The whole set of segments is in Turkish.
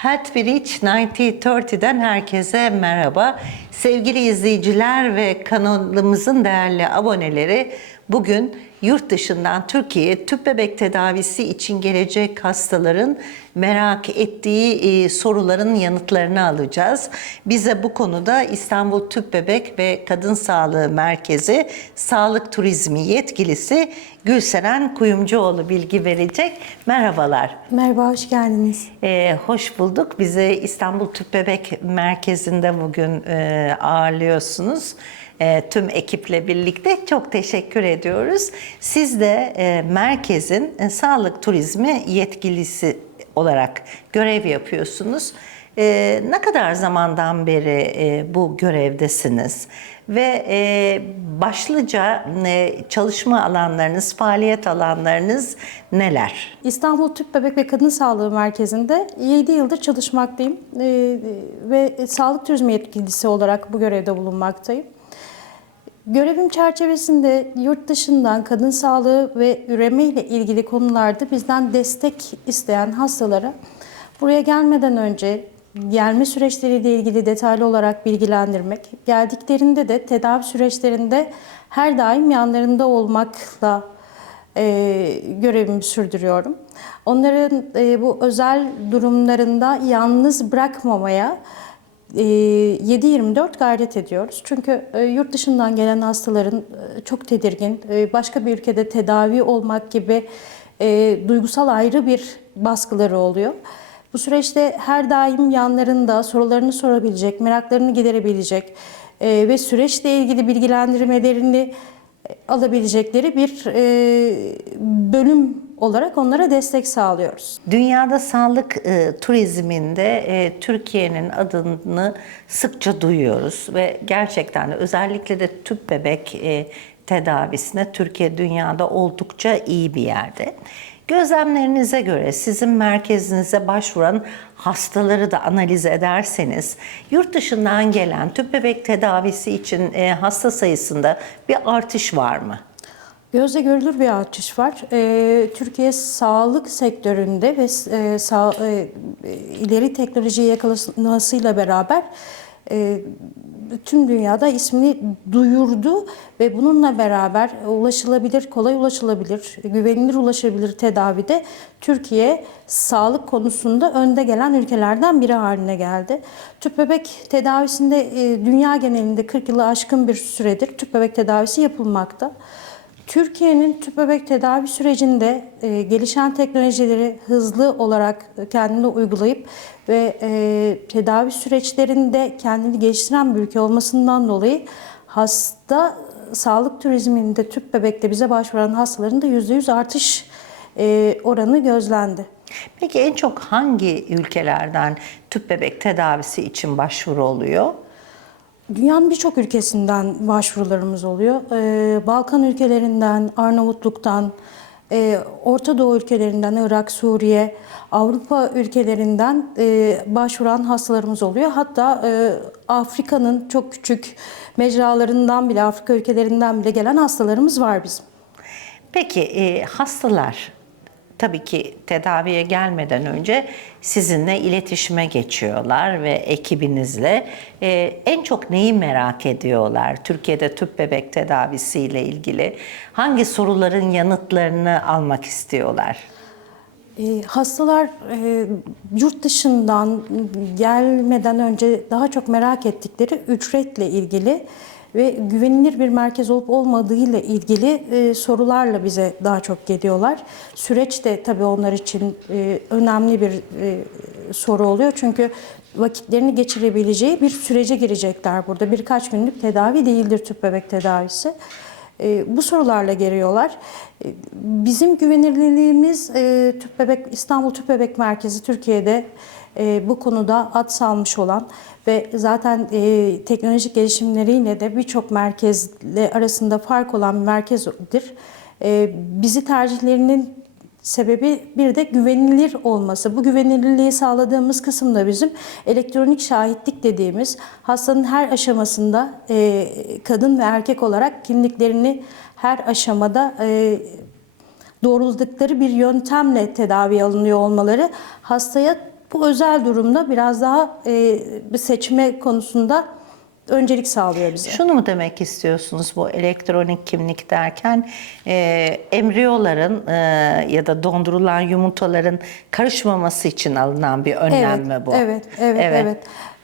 Heartbreach 9030'den herkese merhaba. Sevgili izleyiciler ve kanalımızın değerli aboneleri, bugün yurt dışından Türkiye'ye tüp bebek tedavisi için gelecek hastaların merak ettiği e, soruların yanıtlarını alacağız. Bize bu konuda İstanbul Tüp Bebek ve Kadın Sağlığı Merkezi Sağlık Turizmi yetkilisi Gülseren Kuyumcuoğlu bilgi verecek. Merhabalar. Merhaba, hoş geldiniz. Ee, hoş bulduk. Bizi İstanbul Tüp Bebek Merkezi'nde bugün e, ağırlıyorsunuz. E, tüm ekiple birlikte çok teşekkür ediyoruz. Siz de e, merkezin e, sağlık turizmi yetkilisi olarak görev yapıyorsunuz. Ne kadar zamandan beri bu görevdesiniz? Ve başlıca çalışma alanlarınız, faaliyet alanlarınız neler? İstanbul Tüp Bebek ve Kadın Sağlığı Merkezi'nde 7 yıldır çalışmaktayım ve sağlık turizmi yetkilisi olarak bu görevde bulunmaktayım. Görevim çerçevesinde yurt dışından kadın sağlığı ve üreme ile ilgili konularda bizden destek isteyen hastalara buraya gelmeden önce gelme süreçleriyle ilgili detaylı olarak bilgilendirmek, geldiklerinde de tedavi süreçlerinde her daim yanlarında olmakla e, görevimi sürdürüyorum. Onların e, bu özel durumlarında yalnız bırakmamaya 7-24 gayret ediyoruz. Çünkü e, yurt dışından gelen hastaların e, çok tedirgin, e, başka bir ülkede tedavi olmak gibi duygusal ayrı bir baskıları oluyor. Bu süreçte her daim yanlarında sorularını sorabilecek, meraklarını giderebilecek ve süreçle ilgili bilgilendirmelerini alabilecekleri bir bölüm olarak onlara destek sağlıyoruz. Dünyada sağlık e, turizminde e, Türkiye'nin adını sıkça duyuyoruz ve gerçekten de özellikle de tüp bebek e, tedavisine Türkiye dünyada oldukça iyi bir yerde. Gözlemlerinize göre sizin merkezinize başvuran hastaları da analiz ederseniz yurt dışından gelen tüp bebek tedavisi için e, hasta sayısında bir artış var mı? Gözle görülür bir artış var. Ee, Türkiye sağlık sektöründe ve e, sağ, e, ileri teknolojiyi yakalamasıyla beraber e, tüm dünyada ismini duyurdu ve bununla beraber ulaşılabilir, kolay ulaşılabilir, güvenilir ulaşabilir tedavide Türkiye sağlık konusunda önde gelen ülkelerden biri haline geldi. Tüp bebek tedavisinde e, dünya genelinde 40 yılı aşkın bir süredir tüp bebek tedavisi yapılmakta. Türkiye'nin tüp bebek tedavi sürecinde e, gelişen teknolojileri hızlı olarak kendine uygulayıp ve e, tedavi süreçlerinde kendini geliştiren bir ülke olmasından dolayı hasta sağlık turizminde tüp bebekte bize başvuran hastaların da %100 artış e, oranı gözlendi. Peki en çok hangi ülkelerden tüp bebek tedavisi için başvuru oluyor? Dünyanın birçok ülkesinden başvurularımız oluyor. Ee, Balkan ülkelerinden, Arnavutluk'tan, e, Orta Doğu ülkelerinden, Irak, Suriye, Avrupa ülkelerinden e, başvuran hastalarımız oluyor. Hatta e, Afrika'nın çok küçük mecralarından bile, Afrika ülkelerinden bile gelen hastalarımız var bizim. Peki e, hastalar tabii ki tedaviye gelmeden önce sizinle iletişime geçiyorlar ve ekibinizle E, en çok neyi merak ediyorlar Türkiye'de tüp bebek tedavisiyle ilgili? Hangi soruların yanıtlarını almak istiyorlar? E, hastalar e, yurt dışından gelmeden önce daha çok merak ettikleri ücretle ilgili ve güvenilir bir merkez olup olmadığıyla ilgili e, sorularla bize daha çok geliyorlar. Süreç de tabii onlar için e, önemli bir e, soru oluyor. Çünkü vakitlerini geçirebileceği bir sürece girecekler burada. Birkaç günlük tedavi değildir tüp bebek tedavisi. E, bu sorularla geliyorlar. E, Bizim güvenilirliğimiz e, Tüp Bebek İstanbul Tüp Bebek Merkezi Türkiye'de e, bu konuda ad salmış olan ve zaten e, teknolojik gelişimleriyle de birçok merkezle arasında fark olan bir merkezdir. E, bizi tercihlerinin Sebebi bir de güvenilir olması. Bu güvenilirliği sağladığımız kısım da bizim elektronik şahitlik dediğimiz hastanın her aşamasında e, kadın ve erkek olarak kimliklerini her aşamada e, doğruladıkları bir yöntemle tedavi alınıyor olmaları hastaya Bu özel durumda biraz daha e, bir seçme konusunda öncelik sağlıyor bize. Şunu mu demek istiyorsunuz bu elektronik kimlik derken e, embriyoların e, ya da dondurulan yumurtaların karışmaması için alınan bir önlem mi bu? Evet, evet, evet,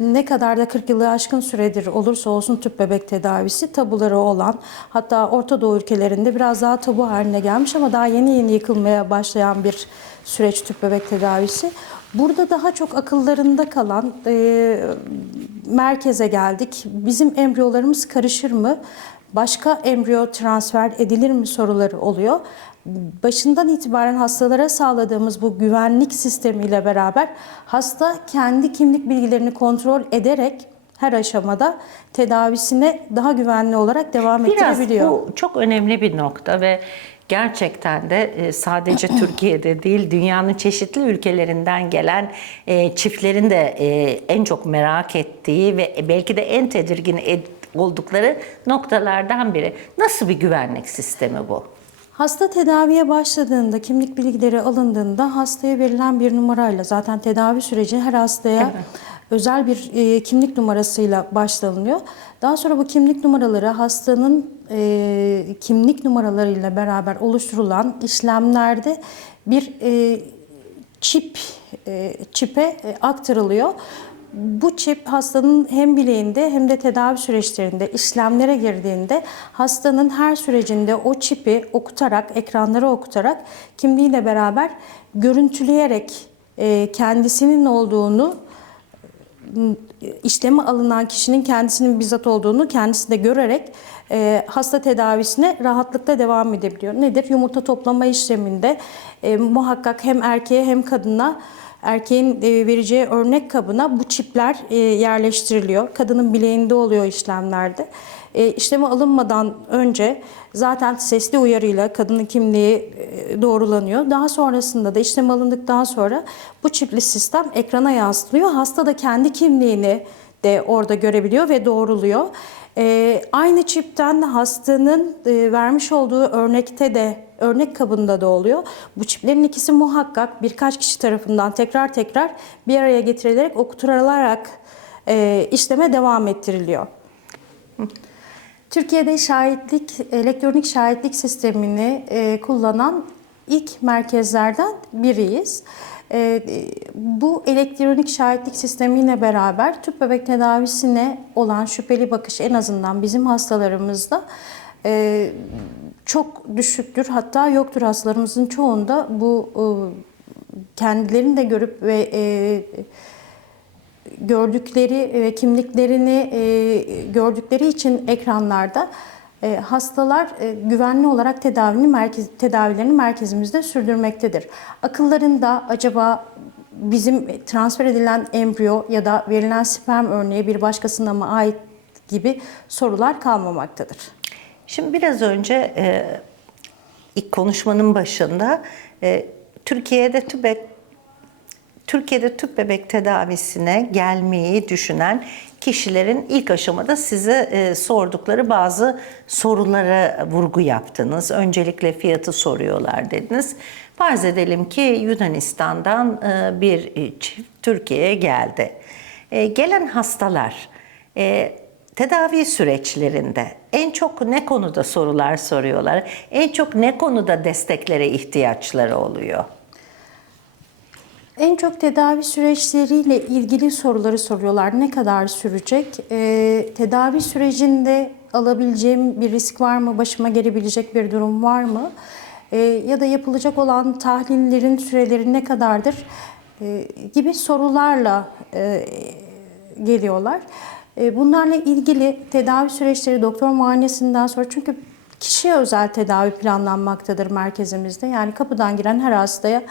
Ne kadar da 40 yılı aşkın süredir olursa olsun tüp bebek tedavisi tabuları olan hatta Orta Doğu ülkelerinde biraz daha tabu haline gelmiş ama daha yeni yeni yıkılmaya başlayan bir süreç tüp bebek tedavisi. Burada daha çok akıllarında kalan e, merkeze geldik. Bizim embriyolarımız karışır mı? Başka embriyo transfer edilir mi soruları oluyor. Başından itibaren hastalara sağladığımız bu güvenlik sistemiyle beraber hasta kendi kimlik bilgilerini kontrol ederek her aşamada tedavisine daha güvenli olarak devam Biraz ettirebiliyor. bu çok önemli bir nokta ve gerçekten de e, sadece Türkiye'de değil dünyanın çeşitli ülkelerinden gelen e, çiftlerin de e, en çok merak ettiği ve belki de en tedirgin ed- oldukları noktalardan biri. Nasıl bir güvenlik sistemi bu? Hasta tedaviye başladığında, kimlik bilgileri alındığında hastaya verilen bir numarayla zaten tedavi süreci her hastaya özel bir e, kimlik numarasıyla başlanılıyor. Daha sonra bu kimlik numaraları hastanın e, kimlik numaralarıyla beraber oluşturulan işlemlerde bir e, çip çipe aktarılıyor. Bu çip hastanın hem bileğinde hem de tedavi süreçlerinde işlemlere girdiğinde hastanın her sürecinde o çipi okutarak, ekranlara okutarak kimliğiyle beraber görüntüleyerek kendisinin olduğunu işleme alınan kişinin kendisinin bizzat olduğunu kendisi de görerek e, hasta tedavisine rahatlıkla devam edebiliyor. Nedir? Yumurta toplama işleminde e, muhakkak hem erkeğe hem kadına erkeğin e, vereceği örnek kabına bu çipler e, yerleştiriliyor. Kadının bileğinde oluyor işlemlerde. E, işleme alınmadan önce zaten sesli uyarıyla kadının kimliği e, doğrulanıyor. Daha sonrasında da işlem alındıktan sonra bu çipli sistem ekrana yansıtılıyor. Hasta da kendi kimliğini de orada görebiliyor ve doğruluyor. E, aynı çipten hastanın e, vermiş olduğu örnekte de örnek kabında da oluyor. Bu çiplerin ikisi muhakkak birkaç kişi tarafından tekrar tekrar bir araya getirilerek okutularak e, işleme devam ettiriliyor. Türkiye'de şahitlik, elektronik şahitlik sistemini e, kullanan ilk merkezlerden biriyiz. E, bu elektronik şahitlik sistemiyle beraber tüp bebek tedavisine olan şüpheli bakış en azından bizim hastalarımızda e, çok düşüktür. Hatta yoktur hastalarımızın çoğunda bu e, kendilerini de görüp ve e, gördükleri ve kimliklerini e, gördükleri için ekranlarda e, hastalar e, güvenli olarak tedavini merkez tedavilerini merkezimizde sürdürmektedir. Akıllarında acaba bizim transfer edilen embriyo ya da verilen sperm örneği bir başkasına mı ait gibi sorular kalmamaktadır. Şimdi biraz önce ilk konuşmanın başında Türkiye'de tübek Türkiye'de tüp bebek tedavisine gelmeyi düşünen kişilerin ilk aşamada size e, sordukları bazı sorulara vurgu yaptınız. Öncelikle fiyatı soruyorlar dediniz. Farz edelim ki Yunanistan'dan e, bir çift Türkiye'ye geldi. E, gelen hastalar e, tedavi süreçlerinde en çok ne konuda sorular soruyorlar? En çok ne konuda desteklere ihtiyaçları oluyor? En çok tedavi süreçleriyle ilgili soruları soruyorlar. Ne kadar sürecek? Ee, tedavi sürecinde alabileceğim bir risk var mı? Başıma gelebilecek bir durum var mı? Ee, ya da yapılacak olan tahlillerin süreleri ne kadardır? Ee, gibi sorularla e, geliyorlar. E, bunlarla ilgili tedavi süreçleri doktor muayenesinden sonra çünkü kişiye özel tedavi planlanmaktadır merkezimizde. Yani kapıdan giren her hastaya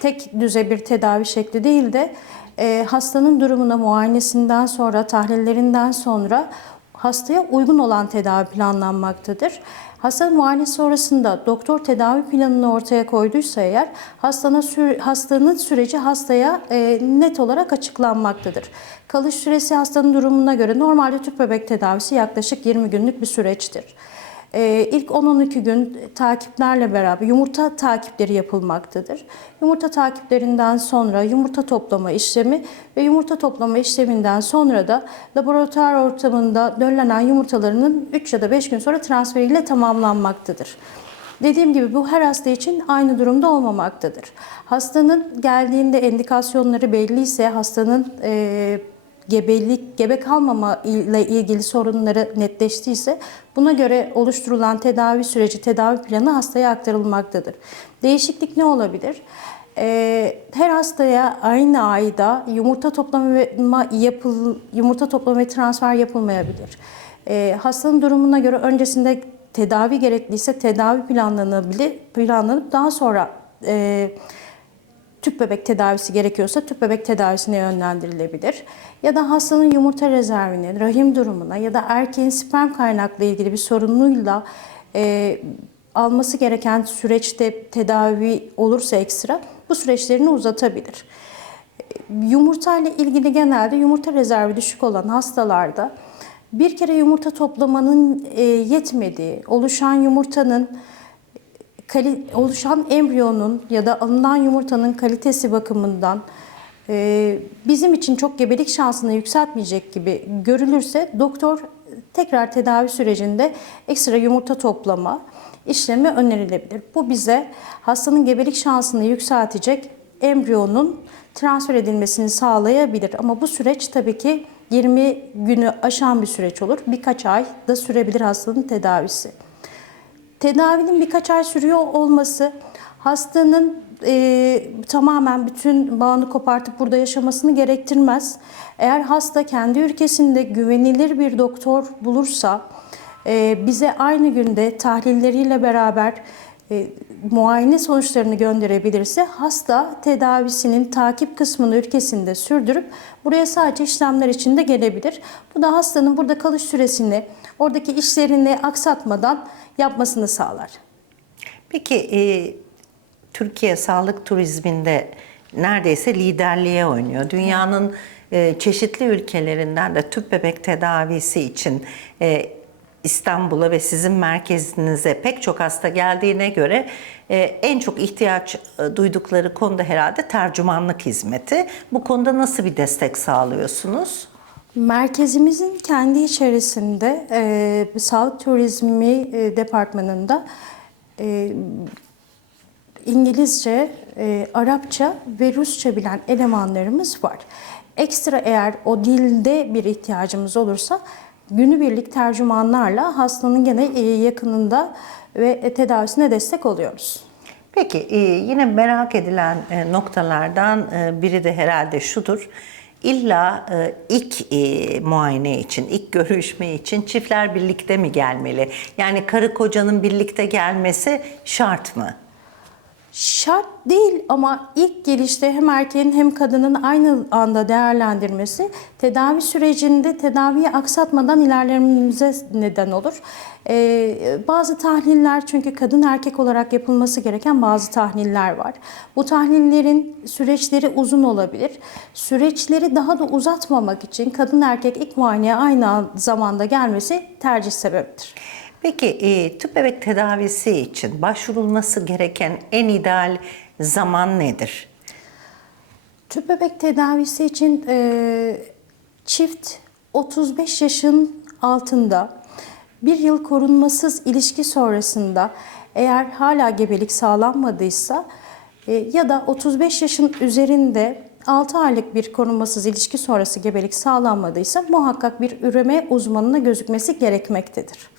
tek düze bir tedavi şekli değil de e, hastanın durumuna muayenesinden sonra, tahlillerinden sonra hastaya uygun olan tedavi planlanmaktadır. Hasta muayene sonrasında doktor tedavi planını ortaya koyduysa eğer hastana sü- hastanın süreci hastaya e, net olarak açıklanmaktadır. Kalış süresi hastanın durumuna göre normalde tüp bebek tedavisi yaklaşık 20 günlük bir süreçtir. Ee, ilk 10-12 gün takiplerle beraber yumurta takipleri yapılmaktadır. Yumurta takiplerinden sonra yumurta toplama işlemi ve yumurta toplama işleminden sonra da laboratuvar ortamında döllenen yumurtalarının 3 ya da 5 gün sonra transferiyle tamamlanmaktadır. Dediğim gibi bu her hasta için aynı durumda olmamaktadır. Hastanın geldiğinde endikasyonları belliyse, hastanın e, gebelik, gebe kalmama ile ilgili sorunları netleştiyse buna göre oluşturulan tedavi süreci, tedavi planı hastaya aktarılmaktadır. Değişiklik ne olabilir? Ee, her hastaya aynı ayda yumurta toplama yapıl, yumurta toplama ve transfer yapılmayabilir. Ee, hastanın durumuna göre öncesinde tedavi gerekliyse tedavi planlanabilir, planlanıp daha sonra e, tüp bebek tedavisi gerekiyorsa tüp bebek tedavisine yönlendirilebilir. Ya da hastanın yumurta rezervine, rahim durumuna ya da erkeğin sperm kaynaklı ilgili bir sorunuyla e, alması gereken süreçte tedavi olursa ekstra bu süreçlerini uzatabilir. Yumurta ile ilgili genelde yumurta rezervi düşük olan hastalarda bir kere yumurta toplamanın e, yetmediği, oluşan yumurtanın oluşan embriyonun ya da alınan yumurtanın kalitesi bakımından e, bizim için çok gebelik şansını yükseltmeyecek gibi görülürse doktor tekrar tedavi sürecinde ekstra yumurta toplama işlemi önerilebilir. Bu bize hastanın gebelik şansını yükseltecek embriyonun transfer edilmesini sağlayabilir. Ama bu süreç tabii ki 20 günü aşan bir süreç olur. Birkaç ay da sürebilir hastanın tedavisi. Tedavinin birkaç ay sürüyor olması hastanın e, tamamen bütün bağını kopartıp burada yaşamasını gerektirmez. Eğer hasta kendi ülkesinde güvenilir bir doktor bulursa e, bize aynı günde tahlilleriyle beraber e, muayene sonuçlarını gönderebilirse hasta tedavisinin takip kısmını ülkesinde sürdürüp buraya sadece işlemler için de gelebilir. Bu da hastanın burada kalış süresini, oradaki işlerini aksatmadan yapmasını sağlar. Peki e, Türkiye sağlık turizminde neredeyse liderliğe oynuyor. Dünyanın e, çeşitli ülkelerinden de tüp bebek tedavisi için e, İstanbul'a ve sizin merkezinize pek çok hasta geldiğine göre e, en çok ihtiyaç e, duydukları konuda herhalde tercümanlık hizmeti. Bu konuda nasıl bir destek sağlıyorsunuz? Merkezimizin kendi içerisinde e, sağlık turizmi e, departmanında e, İngilizce, e, Arapça ve Rusça bilen elemanlarımız var. Ekstra eğer o dilde bir ihtiyacımız olursa günübirlik tercümanlarla hastanın gene e, yakınında ve tedavisine destek oluyoruz. Peki e, yine merak edilen e, noktalardan e, biri de herhalde şudur. İlla e, ilk e, muayene için, ilk görüşme için çiftler birlikte mi gelmeli? Yani karı kocanın birlikte gelmesi şart mı? Şart değil ama ilk gelişte hem erkeğin hem kadının aynı anda değerlendirmesi tedavi sürecinde tedaviyi aksatmadan ilerlememize neden olur. Ee, bazı tahliller çünkü kadın erkek olarak yapılması gereken bazı tahliller var. Bu tahlillerin süreçleri uzun olabilir. Süreçleri daha da uzatmamak için kadın erkek ilk muayeneye aynı zamanda gelmesi tercih sebebidir. Peki e, tüp bebek tedavisi için başvurulması gereken en ideal zaman nedir? Tüp bebek tedavisi için e, çift 35 yaşın altında bir yıl korunmasız ilişki sonrasında eğer hala gebelik sağlanmadıysa e, ya da 35 yaşın üzerinde 6 aylık bir korunmasız ilişki sonrası gebelik sağlanmadıysa muhakkak bir üreme uzmanına gözükmesi gerekmektedir.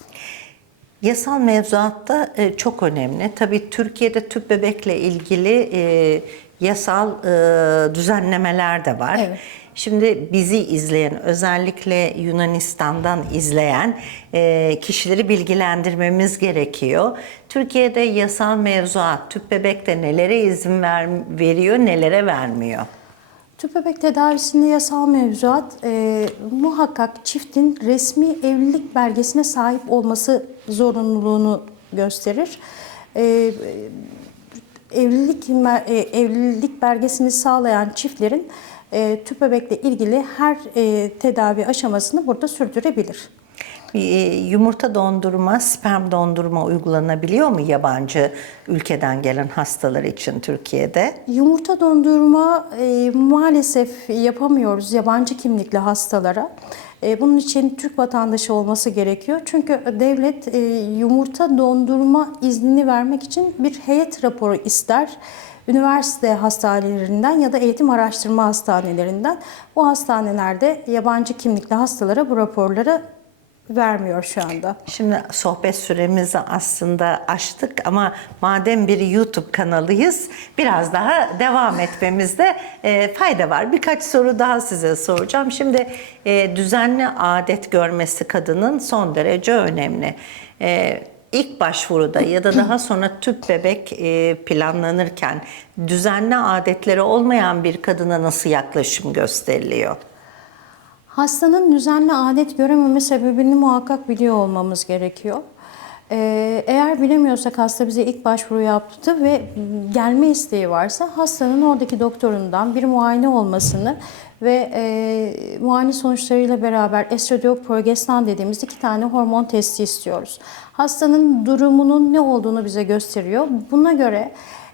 Yasal mevzuatta e, çok önemli. Tabii Türkiye'de tüp bebekle ilgili e, yasal e, düzenlemeler de var. Evet. Şimdi bizi izleyen, özellikle Yunanistan'dan izleyen e, kişileri bilgilendirmemiz gerekiyor. Türkiye'de yasal mevzuat tüp bebekte nelere izin ver, veriyor, nelere vermiyor? Tüp bebek tedavisinde yasal mevzuat e, muhakkak çiftin resmi evlilik belgesine sahip olması zorunluluğunu gösterir. E, evlilik e, evlilik belgesini sağlayan çiftlerin e, tüp bebekle ilgili her e, tedavi aşamasını burada sürdürebilir. E, Yumurta dondurma, sperm dondurma uygulanabiliyor mu yabancı ülkeden gelen hastalar için Türkiye'de? Yumurta dondurma e, maalesef yapamıyoruz yabancı kimlikli hastalara. E, bunun için Türk vatandaşı olması gerekiyor. Çünkü devlet e, yumurta dondurma iznini vermek için bir heyet raporu ister. Üniversite hastanelerinden ya da eğitim araştırma hastanelerinden. Bu hastanelerde yabancı kimlikli hastalara bu raporları vermiyor şu anda. Şimdi sohbet süremizi aslında açtık ama madem bir YouTube kanalıyız biraz daha devam etmemizde e, fayda var. Birkaç soru daha size soracağım. Şimdi e, düzenli adet görmesi kadının son derece önemli. E, İlk başvuruda ya da daha sonra tüp bebek planlanırken düzenli adetleri olmayan bir kadına nasıl yaklaşım gösteriliyor? Hastanın düzenli adet görememe sebebini muhakkak biliyor olmamız gerekiyor. Ee, Eğer bilemiyorsak hasta bize ilk başvuru yaptı ve gelme isteği varsa hastanın oradaki doktorundan bir muayene olmasını ve e, muayene sonuçlarıyla beraber estradiol progestan dediğimiz iki tane hormon testi istiyoruz. Hastanın durumunun ne olduğunu bize gösteriyor. Buna göre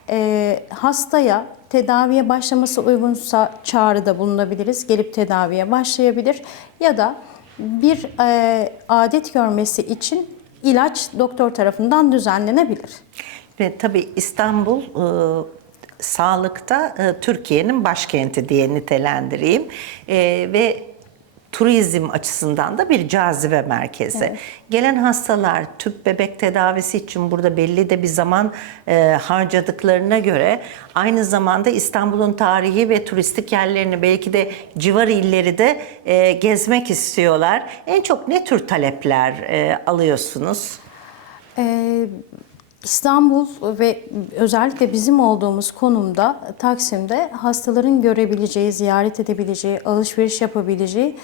e, hastaya tedaviye başlaması uygunsa çağrıda bulunabiliriz. Gelip tedaviye başlayabilir ya da bir e, adet görmesi için ilaç doktor tarafından düzenlenebilir. Ve tabii İstanbul e, sağlıkta e, Türkiye'nin başkenti diye nitelendireyim E, ve turizm açısından da bir cazibe merkezi. Gelen hastalar tüp bebek tedavisi için burada belli de bir zaman e, harcadıklarına göre aynı zamanda İstanbul'un tarihi ve turistik yerlerini belki de civar illeri de e, gezmek istiyorlar. En çok ne tür talepler e, alıyorsunuz? Ee, İstanbul ve özellikle bizim olduğumuz konumda Taksim'de hastaların görebileceği, ziyaret edebileceği, alışveriş yapabileceği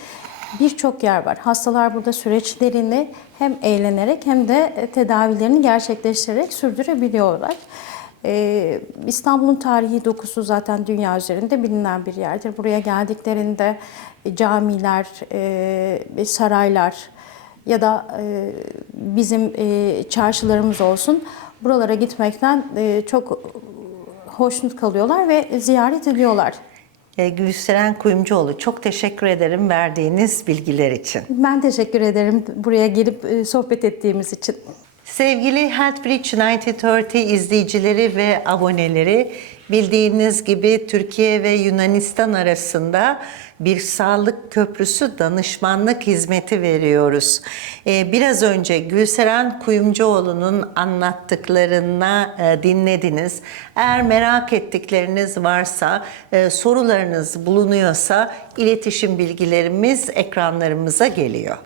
birçok yer var. Hastalar burada süreçlerini hem eğlenerek hem de tedavilerini gerçekleştirerek sürdürebiliyorlar. Ee, İstanbul'un tarihi dokusu zaten dünya üzerinde bilinen bir yerdir. Buraya geldiklerinde camiler, e, saraylar, ya da e, bizim e, çarşılarımız olsun. Buralara gitmekten e, çok hoşnut kalıyorlar ve ziyaret ediyorlar. E, Gülseren Kuyumcuoğlu çok teşekkür ederim verdiğiniz bilgiler için. Ben teşekkür ederim buraya gelip e, sohbet ettiğimiz için. Sevgili Health Bridge 9030 izleyicileri ve aboneleri bildiğiniz gibi Türkiye ve Yunanistan arasında bir sağlık köprüsü danışmanlık hizmeti veriyoruz. Ee, biraz önce Gülseren Kuyumcuoğlu'nun anlattıklarına e, dinlediniz. Eğer merak ettikleriniz varsa, e, sorularınız bulunuyorsa iletişim bilgilerimiz ekranlarımıza geliyor.